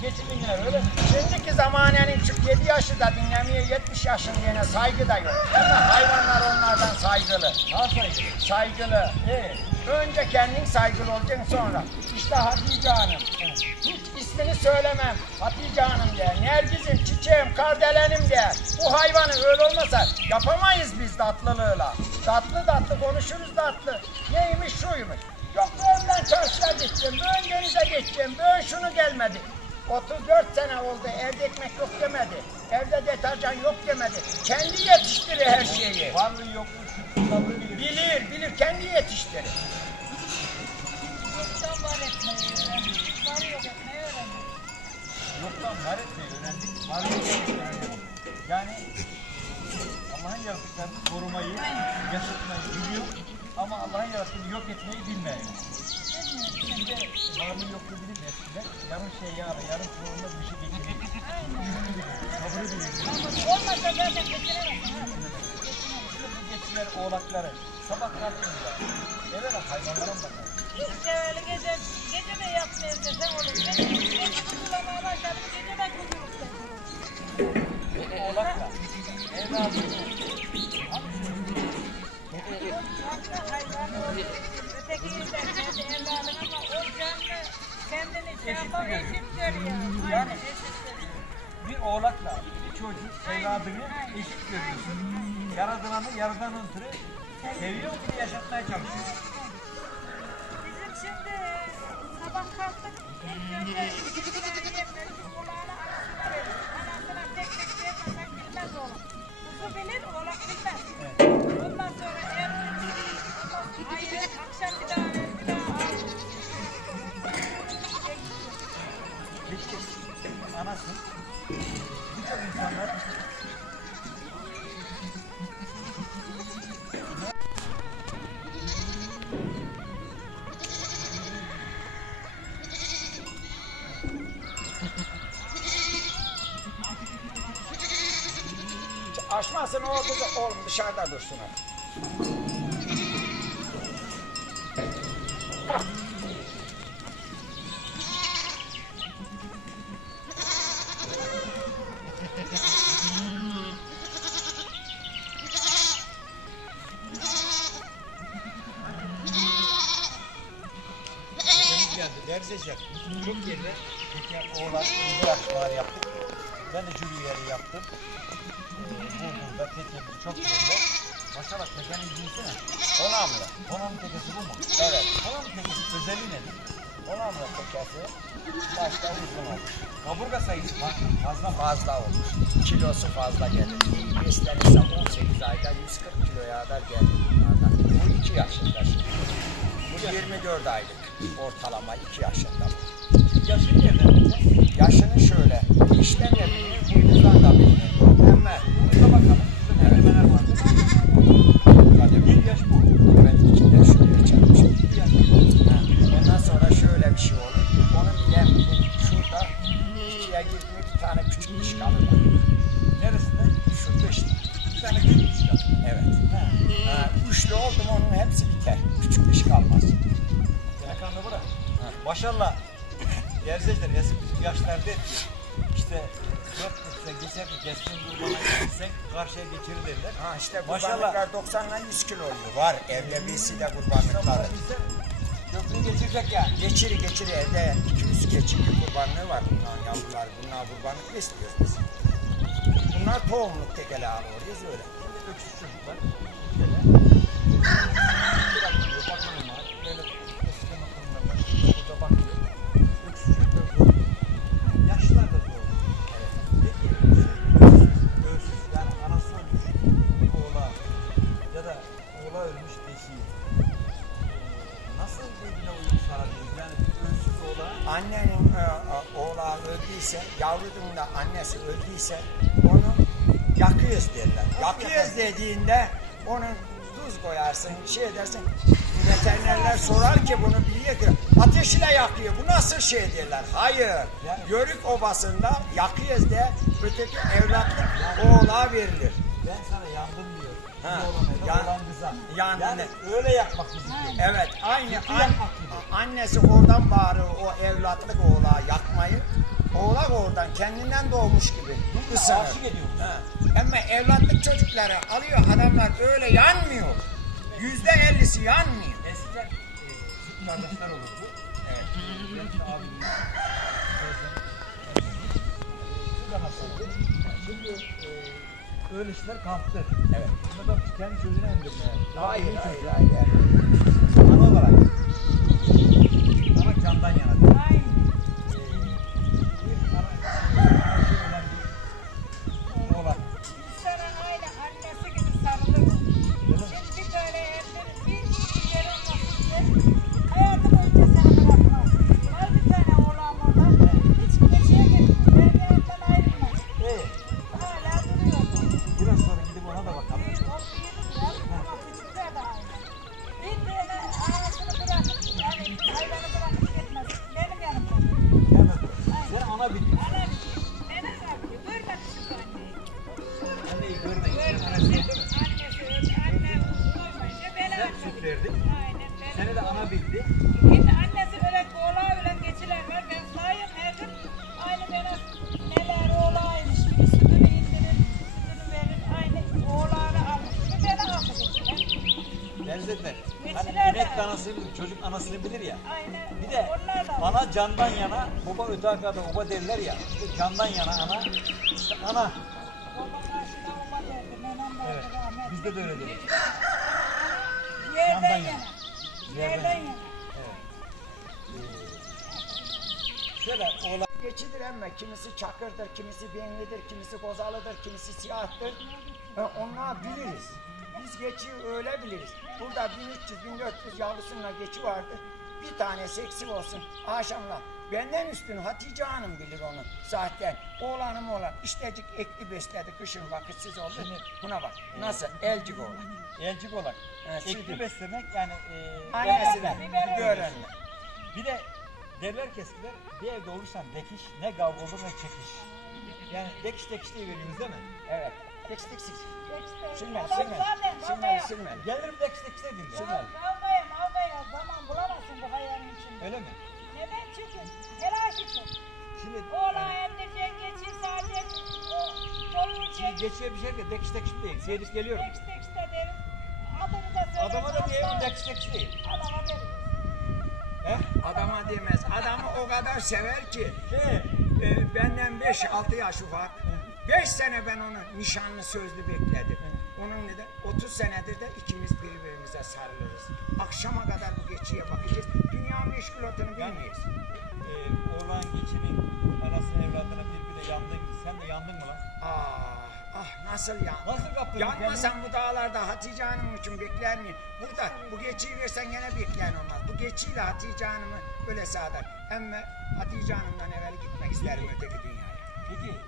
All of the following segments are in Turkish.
Keçi dinler öyle? Şimdiki zamanenin 47 yaşı da dinlemiyor, 70 yaşın diyene saygı da yok. Ama hayvanlar onlardan saygılı. Nasıl? Saygılı. Ee, Önce kendin saygılı olacaksın sonra. İşte Hatice Hanım. Hiç ismini söylemem. Hatice Hanım de. Nergiz'im, çiçeğim, kardelenim de. Bu hayvanı öyle olmasa yapamayız biz tatlılığıyla. Tatlı tatlı konuşuruz tatlı. Neymiş şuymuş. Yok önden çarşıya gideceğim, bugün denize geçeceğim, bugün şunu gelmedi. 34 sene oldu evde ekmek yok demedi. Evde deterjan yok demedi. Kendi yetiştirir her şeyi. varlığı yokluğu, sabrı bilir. Bilir, bilir, kendi yetiştirir. Yoktan var etmeyi öğrendik. Var yok etmeyi öğrendik. Yoktan var etmeyi öğrendik. Varlığı yok öğrendik. Yani Allah'ın yaratıklarını korumayı, yaşatmayı biliyor ama Allah'ın yarattığını yok etmeyi bilmiyor. Şimdi varlığı yokluğu bilir eskiden? Yarın şey yağda, yarın çoğunda bir şey getirir. Sabrı bilir. Olmasa zaten geçiremezsin. ha. Bu geçiler, oğlakları sabah kalktığında evvela hayvanlara mı bakar? İşte öyle gece, gece de yapmayız desen olur. Gece, kuzulamaya başladım, gece kuzulukta. Bu oğlakla evladını Görüyor. bir oğlakla bir çocuk evladını eşit görüyorsun. Yaradılanı yaradan ötürü seviyor de yaşatmaya çalışıyor. Bizim şimdi sabah kalktık, ilk önce çocukları yemleri biz kulağına anasına veririz. Anasına tek tek vermesek bilmez oğlum. Kuzu bilir, oğlak bilmez. Ondan sonra ev hayır, akşam bir daha ver, bir daha al. Peki anası birçok insanlar Açmasın oldu da oğlum dışarıda dursun. o. Derzeceğim. Çok yerler. Peki oğlan yarışmalar yaptık. Ben de jüri yeri yaptım. Burdur'da, Fethiye'de çok yerler. Maşallah tekenin cinsine. Onamlı. Konanın tekesi bu mu? Evet. Konanın tekesi özelliği nedir? Onamlı tekesi. Başta uzun olur. Kaburga sayısı fa- fazla mı? Fazla olur. Kilosu fazla gelir. Beslenirse 18 ayda 140 kiloya kadar gelir bunlardan. Bu 2 yaşında şimdi. Bu 24 aylık ortalama 2 yaşında. Yaşı nereden? Yaşını şöyle. De bilinir, boynuzdan da bilinir. Ki keskin kurbana gitsen karşıya geçirir derler. Ha işte kurbanlıklar 90 ile 100 kilo oluyor. Var evde birisi de kurbanlıkları. Köprüyü geçirecek yani. Geçiri geçiri evde 200 geçiri kurbanlığı var bunların yavruları. Bunlar kurbanlık besliyoruz biz. Bunlar tohumluk tekeler alıyoruz öyle. Öksüz çocuklar. Annesi öldüyse onu yakıyoruz derler. Yakıyoruz dediğinde onun tuz koyarsın, şey edersin. Veterinerler sorar ki bunu biliyor ki ateşiyle yakıyor. Bu nasıl şey derler? Hayır. Yani- Yörük obasında yakıyoruz de öteki evlatlık oğlağa verilir. Ben sana yandım diyor. Ha, Bir oğlan eve, yan- oğlan kıza. yan- yani öyle yapmak bizimki. Evet aynı an- yapmak gibi. annesi oradan bağırıyor o evlatlık oğlağa yakmayı. Oğlak oradan kendinden doğmuş gibi ısınır. Ama evlatlık çocukları alıyor adamlar öyle yanmıyor. Yüzde ellisi yanmıyor. Eskiden e, süt kardeşler olurdu. Evet. Şimdi e, öyle işler kalktı. Evet. Şimdi da kendi çocuğunu emdirmeye. Hayır Kendi hayır çocuğu. hayır. Ana olarak. Ana candan yana. Aynen. Seni de ana bildi. Şimdi annesi öyle oğlağı ölen geçiler var. Ben sayım her gün aynı benim neler oğlağıymış gibi sütünü indirir, sütünü verir. Aynı oğlağını almış aldı geçiler. Lezzetler. Hani inek anasını çocuk anasını bilir ya. Aynen. Bir de ana candan yana, baba öte arkada oba derler ya. İşte candan yana ana, işte ana. Evet, bizde de öyle dedi. Yerden yana. Yerden yana. Şöyle oğlan Geçidir emme. Kimisi çakırdır, kimisi benlidir, kimisi kozalıdır, kimisi siyahtır. Ha, onlar biliriz. Biz geçiyi öyle biliriz. Burada 1300-1400 yavrusunla geçi vardı. Bir tane seksi olsun akşamlar. Benden üstün Hatice Hanım bilir onu zaten. Oğlanım oğlan. İştecik ekli besledi. Kışın vakitsiz oldu. Buna bak. Nasıl? Elcik oğlan. elcik olan. Ha, Ekli beslemek yani e, Annesinden. biber Gören. Bir de derler ki eskiler bir evde olursan dekiş ne kavga olur ne çekiş. Yani dekiş dekiş diye veriyoruz değil mi? Evet. Adam silmeli. zaten Silmeli, kavgaya- silmeli. Gelirim dekiş dekiş dediğim de. Silmeli. Kavgaya mavgaya zaman bulamazsın bu hayalin içinde. Öyle mi? Neden? Çünkü telaş için. Şimdi Oğlan endirecek, geçir sadece o dolu Şimdi çek. geçiyor bir şey ki dekiş dekiş değil. Seyredip geliyorum. Tekst tekste derim. Adını da söyler. Adama da asla- dekiş dekiş değil. Adama derim. He? Adama demez. Adamı o kadar sever ki. Şey. e, benden 5-6 yaş ufak. 5 sene ben onu nişanlı sözlü bekledim. Onun neden? 30 senedir de ikimiz birbirimize sarılırız. Akşama kadar bu geçiye bakacağız. Dünya meşgulatını bilmeyiz. e, oğlan geçinin anasının evladına bir bir de yandın. Sen de yandın mı lan? Ah, ah nasıl ya? Nasıl kaptın Yanmasan bu dağlarda Hatice Hanım için bekler miyim? Burada bu geçiyi versen gene bekleyen olmaz. Bu geçiyle Hatice Hanım'ı böyle sağlar. Ama Hatice Hanım'dan evvel gitmek isterim öteki dünyaya. Peki e,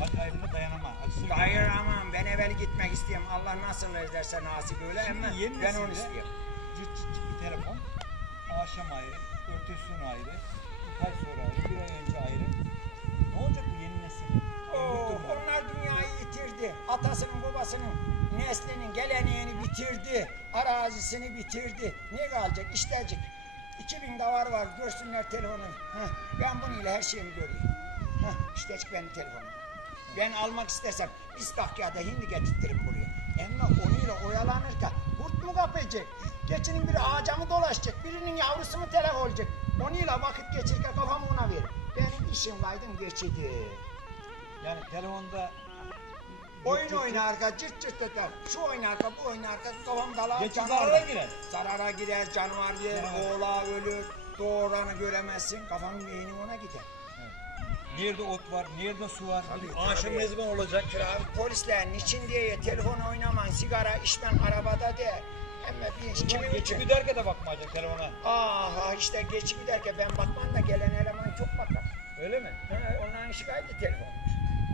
hadi ayrılığa dayanama. Acısı Hayır aman ben evvel gitmek istiyorum. Allah nasıl ederse nasip öyle ama Şimdi yeni ben onu istiyorum. Cırt cırt cırt bir telefon. Akşam ayrı, örtüsü gün ayrı, bir ay sonra ayrı, bir ay önce ayrı. Ne olacak bu yeni neslin? Oo, onlar dünyayı yitirdi. Atasının babasının neslinin geleneğini bitirdi. Arazisini bitirdi. Ne kalacak? İştecik. 2000 davar var. Görsünler telefonu. Heh, ben bununla her şeyimi göreyim. Heh, iştecik benim telefonum. Ben almak istersem İstakya'da hindi getirtirim buraya. Ama onunla oyalanırken kurt mu kapayacak? Geçinin biri ağaca mı dolaşacak? Birinin yavrusu mu telef olacak? Onunla vakit geçirirken kafamı ona verir. Benim işim kaydım geçidi. Yani telefonda Oyun oynarka cırt cırt eder. Şu oynarka bu oynarka kafam dalar. Geçi can zarara girer. Zarara girer, canavar yer, Evet. oğlağı ölür. Doğuranı göremezsin. Kafanın beyni ona gider. nerede ot var, nerede su var, Tabii, tabii. ne zaman olacak? Trafik polislerin için diye telefon oynaman, sigara içmen arabada de. Ama bir kimin Geçi için? de bakmayacak telefona. Aha işte geçi giderken ben bakmam da gelen eleman çok bakar. Öyle mi? Ha, onların şikayeti telefonmuş.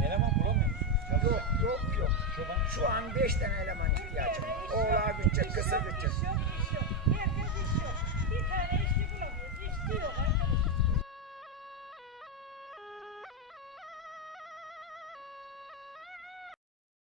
Eleman bulamıyor musun? Yok yok yok. Çoban. Şu an beş tane eleman ihtiyacım var. Oğlağı gidecek, kızı gidecek.